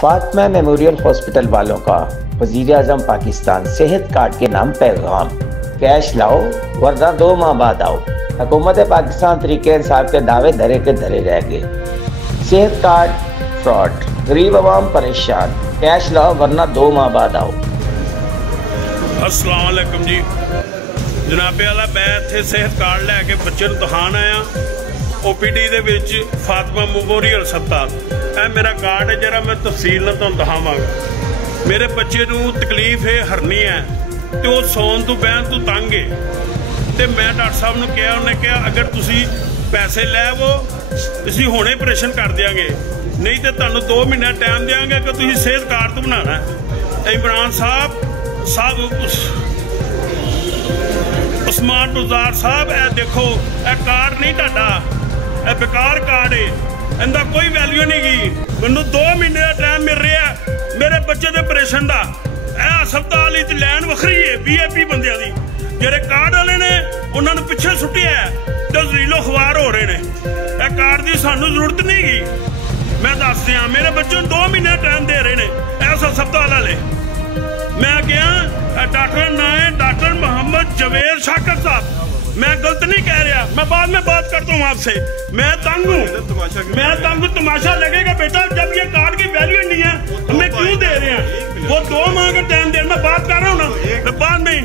فاطمہ میموریل ہاسپٹل والوں کا وزیر اعظم پاکستان صحت کارڈ کے نام پیغام، کیش لاؤ ورنہ 2 ماہ بعد آؤ۔ حکومت پاکستان طریقہ انصاف کے دعوے دھرے کے دھرے رہ گئے۔ صحت کارڈ فراڈ، غریب عوام پریشان، کیش لاؤ ورنہ 2 ماہ بعد آؤ۔ السلام علیکم جی جناب والا، میں اتنے صحت کارڈ لے کے بچے نوں دکھان آیا OPD دے وچ فاطمہ میموریل ہسپتال۔ اے میرا کارڈ ہے جرا میں تفصیل نال تہاوں دکھاواں گا۔ میرے بچے نوں تکلیف ہے، ہرنی ہے تے وہ سون تو بہن تو تنگ ہے تے میں ڈاکٹر صاحب نوں کہا، انہیں کہا اگر تسی پیسے لے وہ اسی ہونے آپریشن کر دیاں گے، نہیں تے تانوں 2 مہینے ٹائم دیاں گے کہ تسی صحت کارڈ تو بنانا ہے۔ عمران صاحب عثمان بزار صاحب، اے دیکھو اے کارڈ نہیں ٹاڈا، اے بیکار کارڈ ہے، اندہ کوئی ویلیو نہیں گی۔ منو 2 مہینے کا ٹائم مل رہا ہے میرے بچے دے آپریشن دا۔ اے ہسپتال وچ لین وکھری ہے VIP بندیاں دی، جڑے کارڈ والے نے انہاں نوں پیچھے سٹیا ہے تے ذلیل و خوار ہو رہے نے۔ اے کارڈ دی سانوں ضرورت نہیں گی، میں دس دیاں میرے بچے 2 مہینے ٹائم دے رہے نے ایس ہسپتال والے۔ میں کہا ڈاکٹر نائیں ڈاکٹر محمد جوید شاکر صاحب، میں غلط نہیں کہہ رہا، میں بعد میں بات کرتا ہوں آپ سے۔ میں تنگ ہوں، تماشا لگے گا بیٹا جب یہ کارڈ کی ویلیو نہیں ہے ہمیں کیوں دے رہے ہیں؟ وہ 2 ماہ کا ٹائم دے، میں بات کر رہا ہوں نا، میں بعد میں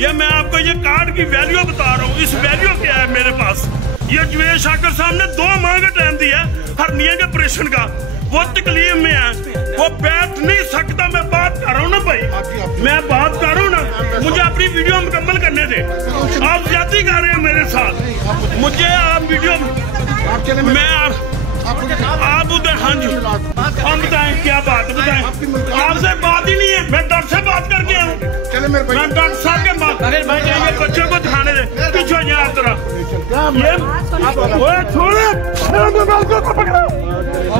یہ میں آپ کو یہ کارڈ کی ویلیو بتا رہا ہوں۔ اس ویلیو کیا ہے میرے پاس؟ یہ جوید شاکر صاحب نے 2 ماہ کا ٹائم دیا ہے ہرنیہ کے آپریشن کا، وہ تکلیف میں ہے، وہ بیٹھ نہیں سکتا۔ میں بات کر رہا ہوں نا بھائی، میں بات کر رہا ہوں نا، مجھے اپنی ویڈیو مکمل کرنے دے۔ آپ زیادتی کر رہے ہیں میرے ساتھ، مجھے آپ ویڈیو میں آپ ادھر، ہاں جی ہم بتائیں کیا بات بتائیں؟ آپ سے بات ہی نہیں ہے، میں ڈاکٹر سے بات کر کے ہوں، میں ڈاکٹر صاحب کے بات یہ بچے کو دکھانے دے پیچھے جائیں آپ طرح یہ چھوڑے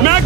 میں